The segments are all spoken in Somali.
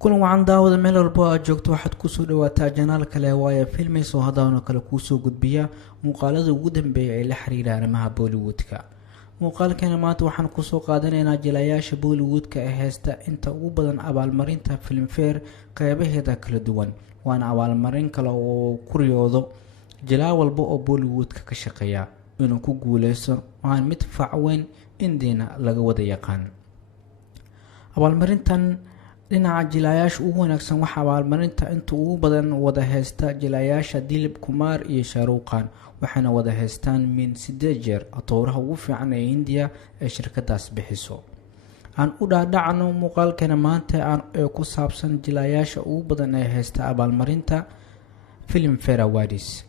kulan wacan daawada meel walba aad joogto waxaad kusoo dhawaataa janaal kale waayo filmays oo hadana kale kuusoo gudbiya muuqaalada ugu dambeeya ee la xiriira arrimaha Bollywoodka. muuqaalkana maanta waxaan kusoo qaadanaynaa jilayaasha Bollywoodka ee heesta inta ugu badan abaalmarinta Filmfare qaybaheeda kala duwan, waana abaalmarin kale oo ku riyoodo jilaa walba oo Bollywoodka ka shaqeeya inuu ku guuleysto waan mid fac weyn indiina laga wada yaqaan. abaalmarintan dhinaca jilayaasha ugu wanaagsan waxa abaalmarinta inta ugu badan wada heesta jilayaasha Dilip Kumar iyo Shah Rukh Khan, waxaana wada heestaan min 8 jeer atooraha ugu fiican ee India ee shirkadaas bixiso. aan u dhaadhacno muuqaalkana maanta aan ku saabsan jilayaasha ugu badan ee heesta abaalmarinta Filmfare Awards.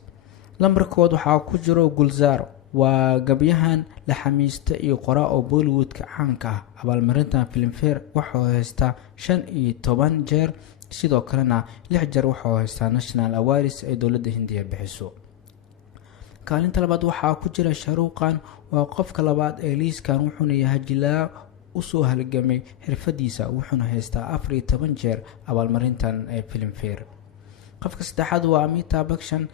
lambarkood waxaa ku jiro Gulzar, waa gabyahan la xamiista iyo qoraa oo Bollywoodka caanka ah. abaalmarinta Filmfare wuxuu heystaa 15 jeer, sidoo kalena 6 jeer wuxuu heystaa National Awards ee dowladda Hindiya bixiso. kaalinta labaad waxaa ku jira Shah Rukh Khan, waa qofka labaad ee liiskan, wuxuuna yahay jilaa u soo halgamay xirfadiisa, wuxuuna heystaa 14 jeer abaalmarintan ee Filmfare. qofka saddexaad waa Amitabh Bachchan,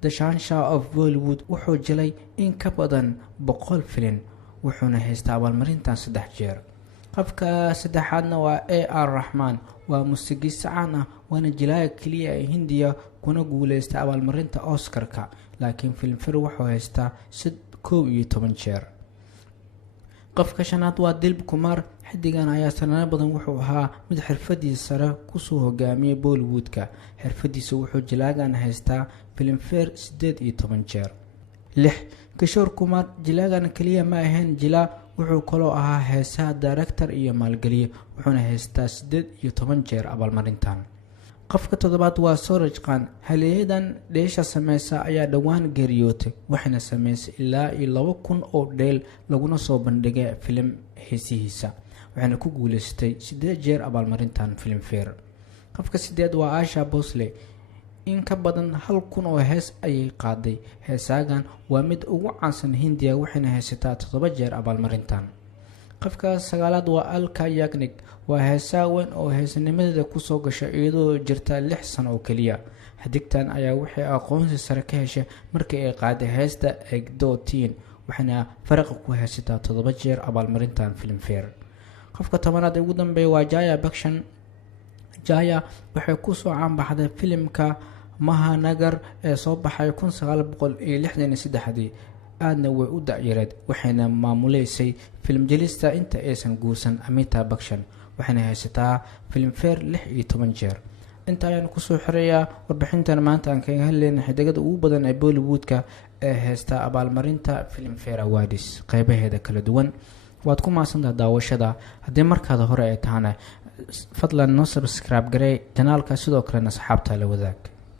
The Shanshah of Bollywood, wuxuu jilay in ka badan 100 filin, wuxuuna heystaa abaalmarintan 3 jeer. qofka saddexaadna waa A.R. Rahman, waa muusigiste caan ah, waana jilaaga kaliya ee Hindiya kuna guuleystay abaalmarinta Oscar-ka, laakiin Filmfare wuxuu heystaa 11 jeer. qofka shanaad waa Dilip Kumar, xidigan ayaa sanado badan wuxuu ahaa mid xirfadiisa sare kusoo hogaamiyay Bollywoodka. xirfadiisa wuxuu jilaagan heystaa Filmfare 18 jeer. 6. Kishore Kumar, jilaagan kaliya ma ahayn jilaa, wuxuu kaloo ahaa heesaha director iyo maalgeliye, wuxuuna heystaa 18 jeer abaalmarintan. qofka toddobaad waa Shah Khan, haliyadan dheesha sameysa ayaa dhawaan geeriyootay, waxayna sameysay ilaa 2000 oo dheel laguna soo bandhigay filim heesihiisa, waxayna ku guuleystay 8 jeer abaalmarintan Filmfare. qofka sideed waa Asha Bhosle, in ka badan 1000 oo hees ayay qaaday. heesaagan waa mid ugu caansan Hindiya, waxayna haysataa 7 jeer abaalmarintan. qofka sagaalaad waa Alka Yagnik, waa heesaa weyn oo heesanimadeeda kusoo gashay iyadoo jirta 6 sano oo kaliya. xidigtan ayaa waxay aqoonsi sare ka heshay markii ay qaaday heesta Egdotin, waxayna faraq ku haysataa 7 jeer abaalmarintan Filmfare. qofka tobanaad ugu dambeeya waa Jaya Bachchan. Jaya waxay ku soo caanbaxday filimka Mahanagar ee soo baxay 1963, aadna way u dacyareed, waxayna maamuleysay film jelista inta aysan guursan Amitabh Bachchan, waxayna haysataa Filmfare 16 jeer. inta ayaan kusoo xireeyaa warbixintan maanta aan kaga hadlaynay xidigada ugu badan ee Bollywoodka ee heesta abaalmarinta Filmfare Awards qaybaheeda kala duwan. waad ku maasantaa daawashada. haddii markaada hore ay tahana fadlan noo subscribe garee janaalka, sidoo kalena asxaabta la wadaag.